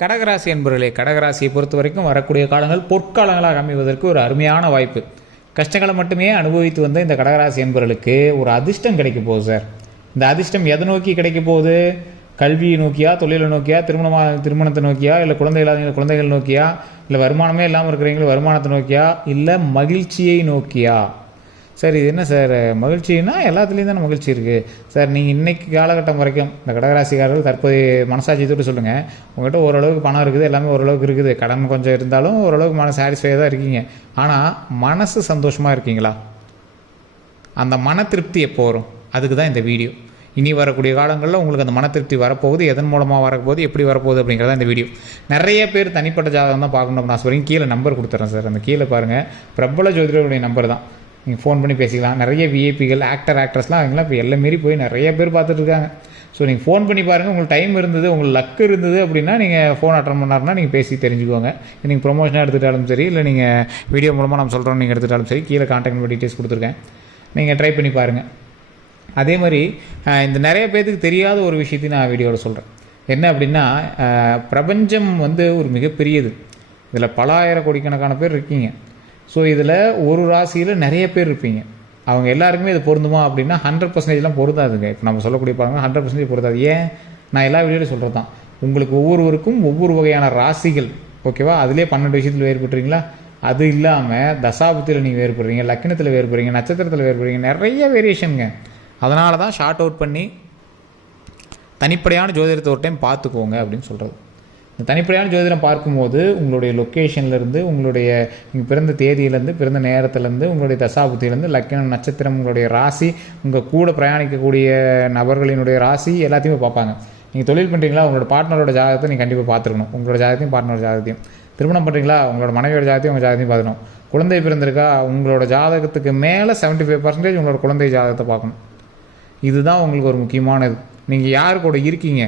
கடகராசி என்பவர்களே, கடகராசியை பொறுத்த வரைக்கும் வரக்கூடிய காலங்கள் பொற்காலங்களாக அமைவதற்கு ஒரு அருமையான வாய்ப்பு. கஷ்டங்களை மட்டுமே அனுபவித்து வந்த இந்த கடகராசி என்பவர்களுக்கு ஒரு அதிர்ஷ்டம் கிடைக்க போகுது சார். இந்த அதிர்ஷ்டம் எதை நோக்கி கிடைக்க போகுது? கல்வியை நோக்கியா, தொழிலை நோக்கியா, திருமணத்தை நோக்கியா, இல்லை குழந்தை இல்லாதவங்க குழந்தைகள் நோக்கியா, இல்லை வருமானமே இல்லாமல் இருக்கிறவங்க வருமானத்தை நோக்கியா, இல்லை மகிழ்ச்சியை நோக்கியா? சார் இது என்ன சார் மகிழ்ச்சின்னா எல்லாத்துலேயும் தானே மகிழ்ச்சி இருக்குது சார். நீங்கள் இன்றைக்கி காலகட்டம் வரைக்கும் இந்த கடகராசிக்காரர்கள் தற்போதைய மனசாட்சி தொட்டு சொல்லுங்கள். உங்கள்கிட்ட ஓரளவுக்கு பணம் இருக்குது, எல்லாமே ஓரளவுக்கு இருக்குது, கடன் கொஞ்சம் இருந்தாலும் ஓரளவுக்கு மன சாட்டிஸ்ஃபையாக தான் இருக்கீங்க. ஆனால் மனசு சந்தோஷமாக இருக்கீங்களா? அந்த மன திருப்தி எப்போ வரும்? அதுக்கு தான் இந்த வீடியோ. இனி வரக்கூடிய காலங்களில் உங்களுக்கு அந்த மன திருப்தி வரப்போகுது, எதன் மூலமாக வரப்போகுது, எப்படி வரப்போகுது அப்படிங்கிறத இந்த வீடியோ. நிறைய பேர் தனிப்பட்ட ஜாதகம் தான் பார்க்கணும். நான் சொல்கிறேன், கீழே நம்பர் கொடுத்துட்றேன் சார். அந்த கீழே பாருங்கள், பிரபல ஜோதிடருடைய நம்பர் தான். நீங்கள் ஃபோன் பண்ணி பேசிக்கலாம். நிறைய விஐபிகள், ஆக்ட்ரஸ்லாம் அவங்களாம் இப்போ எல்லாம் மீறி போய் நிறைய பேர் பார்த்துட்ருக்காங்க. ஸோ நீங்கள் ஃபோன் பண்ணி பாருங்கள். உங்களுக்கு டைம் இருந்தது, உங்களுக்கு லக் இருந்தது அப்படின்னா நீங்கள் ஃபோன் அட்டன் பண்ணாருன்னா நீங்கள் பேசி தெரிஞ்சுக்கோங்க. நீங்கள் ப்ரொமோஷனாக எடுத்துகிட்டாலும் சரி, இல்லை நீங்கள் வீடியோ மூலமாக நம்ம சொல்கிறோம் நீங்கள் எடுத்துகிட்டாலும் சரி, கீழே கான்டாக்ட் நம்பர் டீட்டெயில்ஸ் கொடுத்துருக்கேன், நீங்கள் ட்ரை பண்ணி பாருங்கள். அதே மாதிரி இந்த நிறைய பேருக்கு தெரியாத ஒரு விஷயத்தையும் நான் வீடியோவில் சொல்கிறேன். என்ன அப்படின்னா, பிரபஞ்சம் ஒரு மிகப்பெரியது. இதில் பல ஆயிரம் கோடிக்கணக்கான பேர் இருக்கீங்க. ஸோ இதில் ஒரு ராசியில் நிறைய பேர் இருப்பீங்க. அவங்க எல்லாருக்குமே இது பொருந்துமா அப்படின்னா 100%லாம் பொருந்தாதுங்க. இப்போ நம்ம சொல்லக்கூடிய பாருங்க 100% பொருந்தாது. ஏன்? நான் எல்லா வீடியோலையும் சொல்கிறது தான். உங்களுக்கு ஒவ்வொருவருக்கும் ஒவ்வொரு வகையான ராசிகள், ஓகேவா? அதிலே 12 விஷயத்தில் வேறுபட்டுறீங்களா? அது இல்லாமல் தசாபுத்தியில் நீங்கள் வேறுபடுறீங்க, லக்கினத்தில் வேறுபடுறீங்க, நட்சத்திரத்தில் வேறுபடுறீங்க, நிறைய வேரியேஷனுங்க. அதனால தான் ஷார்ட் அவுட் பண்ணி தனிப்படையான ஜோதிடத்தை ஒரு டைம் பார்த்துக்கோங்க அப்படின்னு சொல்கிறது. இந்த தனிப்படையான ஜோதிடம் பார்க்கும்போது உங்களுடைய லொக்கேஷன்லேருந்து, உங்களுடைய நீங்கள் பிறந்த தேதியிலேருந்து, பிறந்த நேரத்துலேருந்து, உங்களுடைய தசாபுத்தியிலேருந்து, லக்கினம், நட்சத்திரம், உங்களுடைய ராசி, உங்கள் கூட பிரயாணிக்கக்கூடிய நபர்களினுடைய ராசி எல்லாத்தையுமே பார்ப்பாங்க. நீங்கள் தொழில் பண்ணுறீங்களா, உங்களோட பார்ட்னரோட ஜாதகத்தை நீங்கள் கண்டிப்பாக பார்த்துருக்கணும். உங்களோட ஜாதகத்தையும் பார்ட்னரோட ஜாதகத்தையும். திருமணம் பண்ணுறீங்களா, உங்களோட மனைவியோட ஜாதகத்தையும் உங்கள் ஜாதகத்தையும் பார்க்கணும். குழந்தை பிறந்திருக்கா, உங்களோட ஜாதகத்துக்கு மேலே 75% உங்களோட குழந்தை ஜாதகத்தை பார்க்கணும். இதுதான் உங்களுக்கு ஒரு முக்கியமானது. நீங்கள் யார் கூட இருக்கீங்க?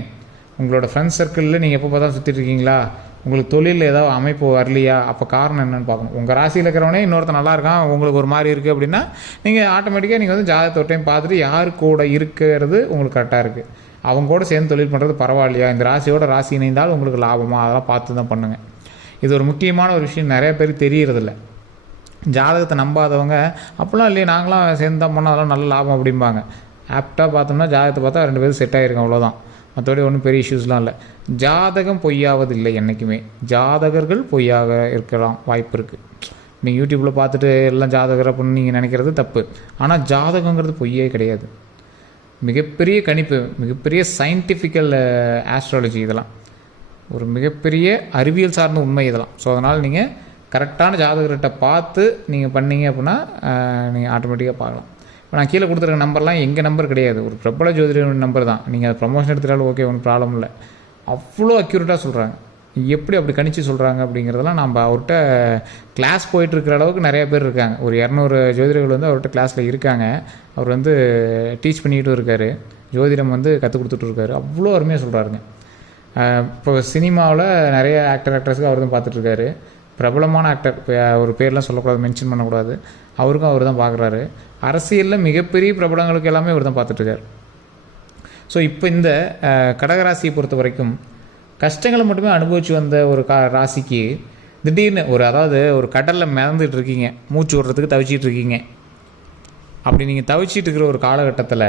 உங்களோட ஃப்ரெண்ட்ஸ் சர்க்கிளில் நீங்கள் எப்போ பார்த்தா சுற்றிட்டு இருக்கீங்களா? உங்களுக்கு தொழிலில் ஏதாவது அமைப்பு வரலையா? அப்போ காரணம் என்னென்னு பார்க்கணும். உங்கள் ராசியில் இருக்கிறவனே இன்னொருத்தர் நல்லா இருக்கான், உங்களுக்கு ஒரு மாதிரி இருக்குது அப்படின்னா நீங்கள் ஆட்டோமேட்டிக்காக நீங்கள் ஜாதகத்தை ஒரு டைம் பார்த்துட்டு யார் கூட இருக்கிறது உங்களுக்கு கரெக்டாக இருக்குது, அவங்க கூட சேர்ந்து தொழில் பண்ணுறது பரவாயில்லையா, இந்த ராசியோட ராசி இணைந்தால் உங்களுக்கு லாபமாக, அதெல்லாம் பார்த்து தான் பண்ணுங்கள். இது ஒரு முக்கியமான ஒரு விஷயம், நிறைய பேருக்கு தெரியறதில்ல. ஜாதகத்தை நம்பாதவங்க அப்படிலாம் இல்லையே, நாங்களாம் சேர்ந்து தான் பண்ணோம், அதெல்லாம் நல்ல லாபம் அப்படிம்பாங்க. ஆப்டாக பார்த்தோம்னா ஜாதகத்தை பார்த்தா 2 பேரும் செட் ஆகிருக்கும், அவ்வளோதான். மற்றபடி ஒன்றும் பெரிய இஷ்யூஸ்லாம் இல்லை. ஜாதகம் பொய்யாவதில்லை என்றைக்குமே. ஜாதகர்கள் பொய்யாக இருக்கலாம் வாய்ப்பு இருக்குது. நீங்கள் யூடியூப்பில் பார்த்துட்டு எல்லாம் ஜாதகர் அப்படின்னு நீங்கள் நினைக்கிறது தப்பு. ஆனால் ஜாதகங்கிறது பொய்யே கிடையாது. மிகப்பெரிய கணிப்பு, மிகப்பெரிய சயின்டிஃபிக்கல் ஆஸ்ட்ராலஜி, இதெல்லாம் ஒரு மிகப்பெரிய அறிவியல் சார்ந்த உண்மை இதெல்லாம். ஸோ அதனால் நீங்கள் கரெக்டான ஜாதகர்கிட்ட பார்த்து நீங்கள் பண்ணீங்க அப்படின்னா நீங்கள் ஆட்டோமேட்டிக்காக பார்க்கலாம். இப்போ நான் கீழே கொடுத்துருக்க நம்பர்லாம் எங்கள் நம்பர் கிடையாது, ஒரு பிரபல ஜோதிடர் நம்பர் தான். நீங்கள் அதை ப்ரமோஷன் எடுத்துட்டாலும் ஓகே, ஒன்றும் ப்ராப்ளம் இல்லை. அவ்வளோ அக்யூரேட்டாக சொல்கிறாங்க. எப்படி அப்படி கணிச்சு சொல்கிறாங்க அப்படிங்கிறதெல்லாம் நம்ம அவர்கிட்ட கிளாஸ் போயிட்டுருக்கிற அளவுக்கு நிறைய பேர் இருக்காங்க. ஒரு 200 ஜோதிடர்கள் அவர்கிட்ட கிளாஸில் இருக்காங்க. அவர் டீச் பண்ணிக்கிட்டும் இருக்கார், ஜோதிடம் கற்றுக் கொடுத்துட்டு இருக்காரு. அவ்வளோ அருமையாக சொல்கிறாருங்க. இப்போ சினிமாவில் நிறைய ஆக்ட்ரஸ்க்கு அவர் தான் பார்த்துட்ருக்காரு. பிரபலமான ஆக்டர், ஒரு பேர்லாம் சொல்லக்கூடாது, மென்ஷன் பண்ணக்கூடாது, அவருக்கும் அவர் தான் பார்க்குறாரு. அரசியலில் மிகப்பெரிய பிரபலங்களுக்கு எல்லாமே அவர் தான் பார்த்துட்ருக்காரு. ஸோ இப்போ இந்த கடகராசியை பொறுத்த வரைக்கும் கஷ்டங்களை மட்டுமே அனுபவித்து வந்த ஒரு ராசிக்கு திடீர்னு அதாவது ஒரு கடலில் மிதந்துட்டு இருக்கீங்க, மூச்சு விடுறதுக்கு தவிச்சிட்டு இருக்கீங்க. அப்படி நீங்கள் தவிச்சிட்டு இருக்கிற ஒரு காலகட்டத்தில்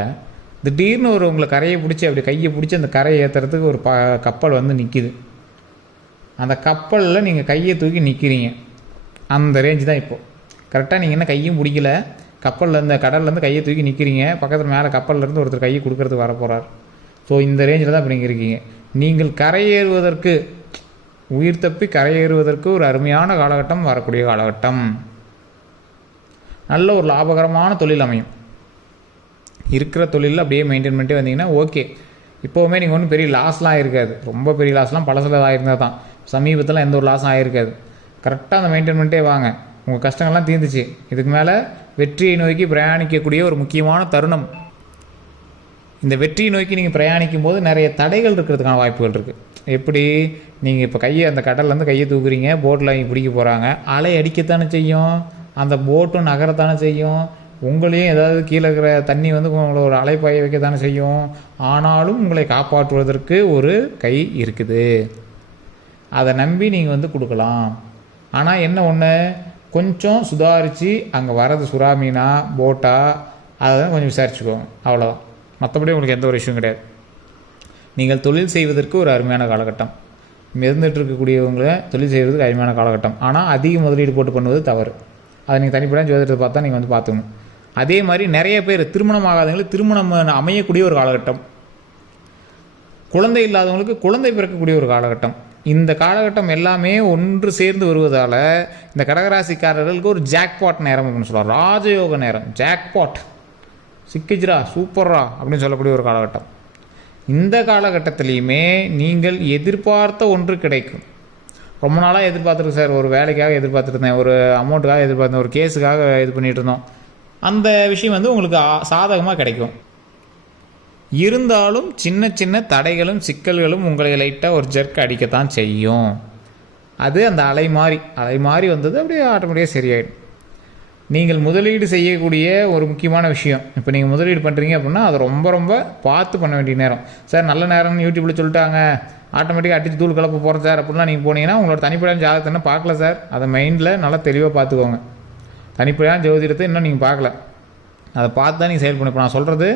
திடீர்னு உங்களை கரையை பிடிச்சி, அப்படி கையை பிடிச்சி அந்த கரையை ஏற்றுறதுக்கு ஒரு கப்பல் நிற்கிது. அந்த கப்பலில் நீங்கள் கையை தூக்கி நிற்கிறீங்க. அந்த ரேஞ்சு தான் இப்போது. கரெக்டாக நீங்கள் என்ன கையும் பிடிக்கல, கப்பல்லேருந்து கடல்லேருந்து கையை தூக்கி நிற்கிறீங்க. பக்கத்தில் மேலே கப்பல்லேருந்து ஒருத்தர் கையை கொடுக்கறதுக்கு வர போகிறார். ஸோ இந்த ரேஞ்சில் தான் இப்போ நீங்கள் இருக்கீங்க. நீங்கள் கரையேறுவதற்கு, உயிர் தப்பி கரையேறுவதற்கு ஒரு அருமையான காலகட்டம் வரக்கூடிய காலகட்டம். நல்ல ஒரு லாபகரமான தொழில் அமையும். இருக்கிற தொழிலில் அப்படியே மெயின்டைன் பண்ணிட்டு வந்தீங்கன்னா ஓகே. இப்போவுமே நீங்கள் ஒன்றும் பெரிய லாஸ்லாம் இருக்காது. ரொம்ப பெரிய லாஸ்லாம் பழசில் ஆகிருந்தால் தான், சமீபத்தில் எந்த ஒரு லாஸும் ஆகிருக்காது. கரெக்டாக அந்த மெயின்டைன் பண்ணிட்டே வாங்க. உங்கள் கஷ்டங்கள்லாம் தீர்ந்துச்சு. இதுக்கு மேலே வெற்றியை நோக்கி பிரயாணிக்கக்கூடிய ஒரு முக்கியமான தருணம். இந்த வெற்றியை நோக்கி நீங்கள் பிரயாணிக்கும் போது நிறைய தடைகள் இருக்கிறதுக்கான வாய்ப்புகள் இருக்குது. எப்படி? நீங்கள் இப்போ அந்த கடல்லேருந்து கையை தூக்குறீங்க, போட்டில் இங்கே பிடிக்க போகிறாங்க, அலை அடிக்கத்தானே செய்யும், அந்த போட்டும் நகரத்தானே செய்யும், உங்களையும் ஏதாவது கீழே இருக்கிற தண்ணி உங்களை ஒரு அலைப்பாய வைக்கத்தானே செய்யும். ஆனாலும் உங்களை காப்பாற்றுவதற்கு ஒரு கை இருக்குது. அதை நம்பி நீங்கள் வந்து கொடுக்கலாம். ஆனால் என்ன ஒன்று, கொஞ்சம் சுதாரித்து அங்கே வரது சுறா மீனா போட்டா அதை தான் கொஞ்சம் விசாரிச்சுக்கோங்க, அவ்வளோதான். மற்றபடி உங்களுக்கு எந்த ஒரு விஷயம் கிடையாது. நீங்கள் தொழில் செய்வதற்கு ஒரு அருமையான காலகட்டம், இருந்துகிட்டு இருக்கக்கூடியவங்களை தொழில் செய்வதற்கு அருமையான காலகட்டம். ஆனால் அதிக முதலீடு போட்டு பண்ணுவது தவறு. அதை நீங்கள் தனிப்படையாக ஜோதிடத்தை பார்த்தா நீங்கள் வந்து பார்த்துக்கணும். அதே மாதிரி நிறைய பேர் திருமணம் ஆகாதவங்களுக்கு திருமணம் அமையக்கூடிய ஒரு காலகட்டம், குழந்தை இல்லாதவங்களுக்கு குழந்தை பிறக்கக்கூடிய ஒரு காலகட்டம். இந்த காலகட்டம் எல்லாமே ஒன்று சேர்ந்து வருவதால் இந்த கடகராசிக்காரர்களுக்கு ஒரு ஜாக்பாட் நேரம் அப்படின்னு சொல்லலாம். ராஜயோக நேரம், ஜாக்பாட் சிக்கிஜ்ரா சூப்பர்ரா அப்படின்னு சொல்லக்கூடிய ஒரு காலகட்டம். இந்த காலகட்டத்திலையுமே நீங்கள் எதிர்பார்த்த ஒன்று கிடைக்கும். ரொம்ப நாளாக எதிர்பார்த்துருக்கு சார், ஒரு வேலைக்காக எதிர்பார்த்துருந்தேன், ஒரு அமௌண்ட்டுக்காக எதிர்பார்த்தேன், ஒரு கேஸுக்காக இது பண்ணிகிட்டு இருந்தோம், அந்த விஷயம் வந்து உங்களுக்கு சாதகமாக கிடைக்கும். இருந்தாலும் சின்ன சின்ன தடைகளும் சிக்கல்களும் உங்களை லைட்டாக ஒரு ஜெர்க் அடிக்கத்தான் செய்யும். அது அந்த அலை மாறி வந்தது அப்படியே ஆட்டோமேட்டிக்காக சரியாயிடும். நீங்கள் முதலீடு செய்யக்கூடிய ஒரு முக்கியமான விஷயம், இப்போ நீங்கள் முதலீடு பண்ணுறீங்க அப்படின்னா அதை ரொம்ப ரொம்ப பார்த்து பண்ண வேண்டிய நேரம். சார் நல்ல நேரம்னு யூடியூப்பில் சொல்லிட்டாங்க, ஆட்டோமேட்டிக்காக அடித்து தூள் கலப்பு போகிறேன் சார் அப்படிலாம் நீங்கள் போனீங்கன்னா உங்களோட தனிப்படையான ஜாதகத்தை பார்க்கல சார். அதை மைண்டில் நல்லா தெளிவாக பார்த்துக்கோங்க. தனிப்படையான ஜோதிடத்தை இன்னும் நீங்கள் பார்க்கல, அதை பார்த்து தான் நீங்கள் செயல் பண்ணி. இப்போ நான் சொல்கிறது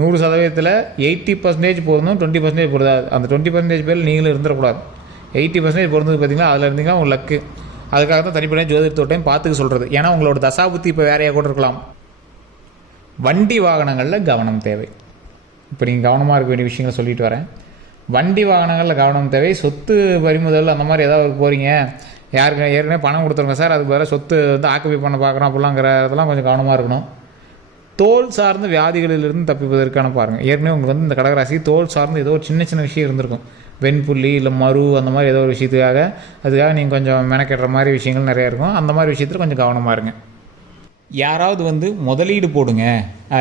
100%த்தில் 80% பொருந்தும், 20% பொருந்தாது. அந்த 20% பேரில் நீங்களும் இருந்துடக்கூடாது. 80% பொருந்தது பார்த்தீங்கன்னா அதில் இருந்தீங்கன்னா உங்கள் லக்கு. அதுக்காக தான் தனிப்படையாக ஜோதிடத்தோட்டையும் பார்த்துக்க சொல்கிறது. ஏன்னா உங்களோட தசாபுத்தி இப்போ வேறையாக கூட இருக்கலாம். வண்டி வாகனங்களில் கவனம் தேவை. இப்போ நீங்கள் கவனமாக இருக்க வேண்டிய விஷயங்களை சொல்லிட்டு வரேன். வண்டி வாகனங்களில் கவனம் தேவை. சொத்து பறிமுதல் அந்த மாதிரி ஏதாவது போகிறீங்க, யாருக்கு ஏற்கனவே பணம் கொடுத்துருங்க சார், அதுக்கு வேறு சொத்து வந்து ஆக்குபை பண்ண பார்க்குறோம் அப்படிலாங்கிறதெல்லாம் கொஞ்சம் கவனமாக இருக்கணும். தோல் சார்ந்த வியாதிகளிலிருந்து தப்பிப்பதற்கான பாருங்கள். ஏற்கனவே உங்களுக்கு வந்து இந்த கடகராசி தோல் சார்ந்து ஏதோ ஒரு சின்ன சின்ன விஷயம் இருந்திருக்கும், வெண்புள்ளி இல்லை மரு அந்த மாதிரி ஏதோ ஒரு விஷயத்துக்காக, அதுக்காக நீங்கள் கொஞ்சம் மெனக்கெடுற மாதிரி விஷயங்கள் நிறையா இருக்கும். அந்த மாதிரி விஷயத்தில் கொஞ்சம் கவனமாக இருங்க. யாராவது வந்து முதலீடு போடுங்க,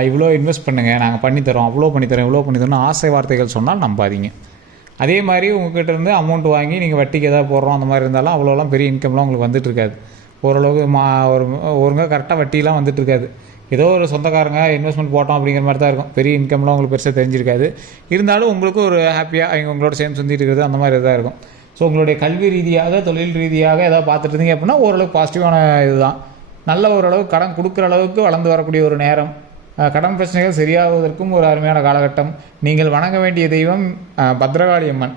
இவ்வளோ இன்வெஸ்ட் பண்ணுங்கள், நாங்கள் பண்ணித்தரோம், அவ்வளோ பண்ணித்தரோம், இவ்வளோ பண்ணித்தரோம் ஆசை வார்த்தைகள் சொன்னால் நம்பாதீங்க. அதே மாதிரி உங்கள்கிட்ட இருந்து அமௌண்ட் வாங்கி நீங்கள் வட்டிக்கு எதாவது போடுறோம் அந்த மாதிரி இருந்தாலும் அவ்வளோலாம் பெரிய இன்கம்லாம் உங்களுக்கு வந்துட்டு இருக்காது. ஓரளவுக்கு ஒருங்க கரெக்டாக வட்டிலாம் வந்துட்டு இருக்காது. ஏதோ ஒரு சொந்தக்காரங்க இன்வெஸ்ட்மெண்ட் போட்டோம் அப்படிங்கிற மாதிரி தான் இருக்கும். பெரிய இன்கம்லாம் உங்களுக்கு பெருசாக தெரிஞ்சிருக்காது. இருந்தாலும் உங்களுக்கு ஒரு ஹாப்பியாக அவங்க உங்களோட சேர்ந்து சுற்றிட்டு இருக்கிறது அந்த மாதிரி தான் இருக்கும். ஸோ உங்களுடைய கல்வி ரீதியாக தொழில் ரீதியாக ஏதாவது பார்த்துட்டு இருந்தீங்க அப்படின்னா ஓரளவுக்கு பாசிட்டிவான இதுதான். நல்ல ஓரளவுக்கு கடன் கொடுக்குற அளவுக்கு வளர்ந்து வரக்கூடிய ஒரு நேரம். கடன் பிரச்சனைகள் சரியாவதற்கும் ஒரு அருமையான காலகட்டம். நீங்கள் வணங்க வேண்டிய தெய்வம் பத்ரகாளி அம்மன்.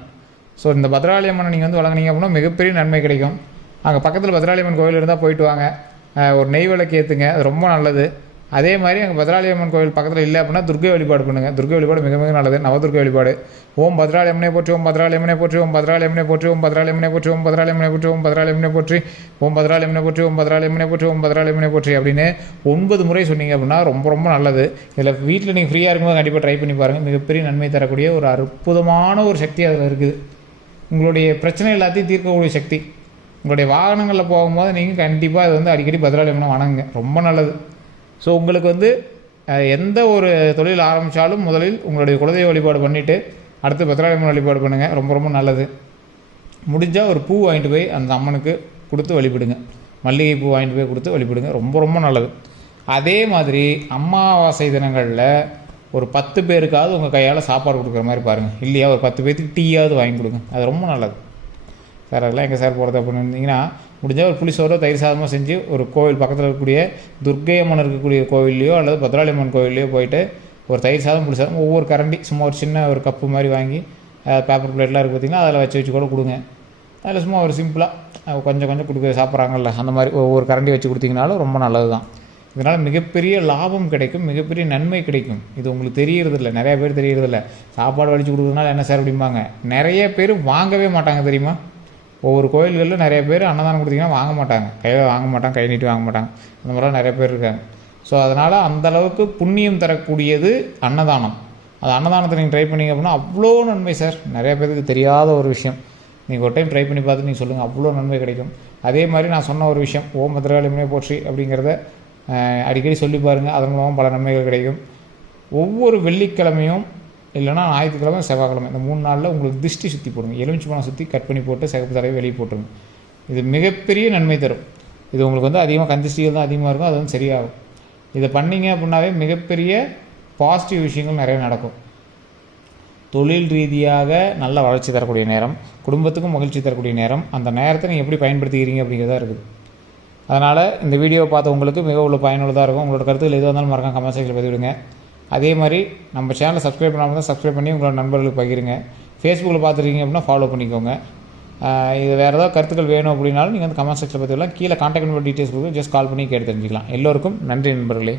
ஸோ இந்த பத்ரகாளி அம்மனை நீங்கள் வந்து வணங்கினீங்க அப்படின்னா மிகப்பெரிய நன்மை கிடைக்கும். அங்கே பக்கத்தில் பத்ரகாளி அம்மன் கோவில் இருந்தால் போயிட்டு வாங்க, ஒரு நெய் விளக்கு ஏற்றுங்க, அது ரொம்ப நல்லது. அதே மாதிரி அங்கே பத்ராளி அம்மன் கோவில் பக்கத்தில் இல்லை அப்படின்னா துர்கை வழிபாடு பண்ணுங்கள். துர்கை வழிபாடு மிக மிக நல்லது. நவதுர்கை வழிபாடு. ஓம் பத்ராளி அம்மனை போற்றி, ஓம் பத்ராளி அம்மனை போற்றி, ஓம் பத்ராளி அம்மனை போற்றி, ஓம் பத்ராளி அம்மனை போற்றி, ஓம் பத்ராளி அம்மனை போற்றி, ஓம் பத்ராளி அம்மனை போற்றி, ஓம் பத்ராளி அம்மனை போற்றி, ஓம் பத்ராளி அம்மனை போற்றி, ஓம் பத்ராளி அம்மனை போற்றி அப்படின்னு 9 முறை சொன்னீங்க அப்படின்னா ரொம்ப ரொம்ப நல்லது. இதில் வீட்டில் நீங்கள் ஃப்ரீயாக இருக்கும்போது கண்டிப்பாக ட்ரை பண்ணி பாருங்கள். மிகப்பெரிய நன்மை தரக்கூடிய ஒரு அற்புதமான ஒரு சக்தி அதில் இருக்குது. உங்களுடைய பிரச்சனை எல்லாத்தையும் தீர்க்கக்கூடிய சக்தி. உங்களுடைய வாகனங்களில் போகும்போது நீங்கள் கண்டிப்பாக அது வந்து அடிக்கடி பத்ராளி அம்மனை வணங்குங்க, ரொம்ப நல்லது. ஸோ உங்களுக்கு வந்து எந்த ஒரு தொழில் ஆரம்பித்தாலும் முதலில் உங்களுடைய குலதெய்வ வழிபாடு பண்ணிவிட்டு அடுத்து பத்ராளி அம்மன் வழிபாடு பண்ணுங்கள், ரொம்ப ரொம்ப நல்லது. முடிஞ்சால் ஒரு பூ வாங்கிட்டு போய் அந்த அம்மனுக்கு கொடுத்து வழிபடுங்க. மல்லிகை பூ வாங்கிட்டு போய் கொடுத்து வழிபடுங்க, ரொம்ப ரொம்ப நல்லது. அதே மாதிரி அமாவாசை தினங்களில் ஒரு 10 பேருக்காவது உங்கள் கையால் சாப்பாடு கொடுக்குற மாதிரி பாருங்கள். இல்லையா ஒரு 10 பேருக்கு டீயாவது வாங்கி கொடுங்க, அது ரொம்ப நல்லது. சார் அதெல்லாம் எங்கே சார் போகிறது அப்படின்னு இருந்தீங்கன்னா முடிஞ்சால் ஒரு புளிசோரோ தயிர் சாதமாக செஞ்சு ஒரு கோவில் பக்கத்தில் இருக்கக்கூடிய துர்க்கை அம்மன் இருக்கக்கூடிய கோவில்லையோ அல்லது பத்ராளி அம்மன் கோவில்லையோ போயிட்டு ஒரு தயிர் சாதம் புளி சாதம் ஒவ்வொரு கரண்டி சும்மா ஒரு சின்ன ஒரு கப்பு மாதிரி வாங்கி பேப்பர் பிளேட்லாம் இருக்குது பார்த்திங்கன்னா அதில் வச்சு கூட கொடுங்க. அதில் சும்மா ஒரு சிம்பிளாக கொஞ்சம் கொஞ்சம் கொடுக்க சாப்பிட்றாங்கல்ல அந்த மாதிரி ஒவ்வொரு கரண்டி வச்சு கொடுத்தீங்கனாலும் ரொம்ப நல்லது தான். இதனால் மிகப்பெரிய லாபம் கிடைக்கும், மிகப்பெரிய நன்மை கிடைக்கும். இது உங்களுக்கு தெரியறதில்ல, நிறைய பேர் தெரியறதில்ல. சாப்பாடு வலிச்சு கொடுக்குறதுனால என்ன சார் அப்படிம்பாங்க. நிறைய பேர் வாங்கவே மாட்டாங்க தெரியுமா. ஒவ்வொரு கோயில்களில் நிறைய பேர் அன்னதானம் கொடுத்தீங்கன்னா வாங்க மாட்டாங்க, கையில் வாங்க மாட்டாங்க, கை நீட்டி வாங்க மாட்டாங்க. அந்த மாதிரிலாம் நிறைய பேர் இருக்காங்க. ஸோ அதனால் அந்தளவுக்கு புண்ணியம் தரக்கூடியது அன்னதானம். அது அன்னதானத்தை நீங்கள் ட்ரை பண்ணிங்க அப்படின்னா அவ்வளோ நன்மை சார். நிறைய பேருக்கு தெரியாத ஒரு விஷயம். நீங்கள் ஒரு டைம் ட்ரை பண்ணி பார்த்து நீங்கள் சொல்லுங்கள், அவ்வளோ நன்மை கிடைக்கும். அதே மாதிரி நான் சொன்ன ஒரு விஷயம் ஓம் பத்ரகாளி அம்மனை போற்றி அப்படிங்கிறத அடிக்கடி சொல்லி பாருங்கள். அதன் மூலமாக பல நன்மைகள் கிடைக்கும். ஒவ்வொரு வெள்ளிக்கிழமையும் இல்லைனா ஞாயிற்றுக்கிழமை செவ்வாய்க்கிழமை இந்த 3 நாளில் உங்களுக்கு திருஷ்டி சுற்றி போடுங்க. எலுமிச்சி பழம் சுற்றி கட் பண்ணி போட்டு சிகப்பு தடவை வெளியே போட்டுருங்க. இது மிகப்பெரிய நன்மை தரும். இது உங்களுக்கு வந்து அதிகமாக கந்திஷ்டிகள் தான் அதிகமாக இருக்கும், அது வந்து சரியாகும். இதை பண்ணிங்க அப்படின்னாவே மிகப்பெரிய பாசிட்டிவ் விஷயங்கள் நிறைய நடக்கும். தொழில் ரீதியாக நல்ல வளர்ச்சி தரக்கூடிய நேரம், குடும்பத்துக்கும் மகிழ்ச்சி தரக்கூடிய நேரம். அந்த நேரத்தை நீங்கள் எப்படி பயன்படுத்திக்கிறீங்க அப்படிங்கிறதா இருக்குது. அதனால் இந்த வீடியோவை பார்த்த உங்களுக்கு மிக உள்ள பயனுள்ளதாக இருக்கும். உங்களோட கருத்துக்கள் எதுவாக இருந்தாலும் மறக்காம கமெண்ட் செக்ஷனில் பதிவிடுங்க. அதே மாதிரி நம்ம சேனலை சப்ஸ்கிரைப் பண்ணாமல் தான் சப்ஸ்கிரைப் பண்ணி உங்களோட நண்பர்களுக்கு பகிருங்க. ஃபேஸ்புக்கில் பார்த்துருக்கீங்க அப்படின்னா ஃபாலோ பண்ணிக்கோங்க. இது வேறு ஏதாவது கருத்துக்கள் வேணும் அப்படின்னாலும் நீங்கள் வந்து கமெண்ட் செக்ஷனில் பதிவிடலாம். கீழே கான்டாக்ட் நம்பர் டீட்டெயில்ஸ் கொடுங்க, ஜஸ்ட் கால் பண்ணி கேட்டு தெரிஞ்சுக்கலாம். எல்லோருக்கும் நன்றி நண்பர்களே.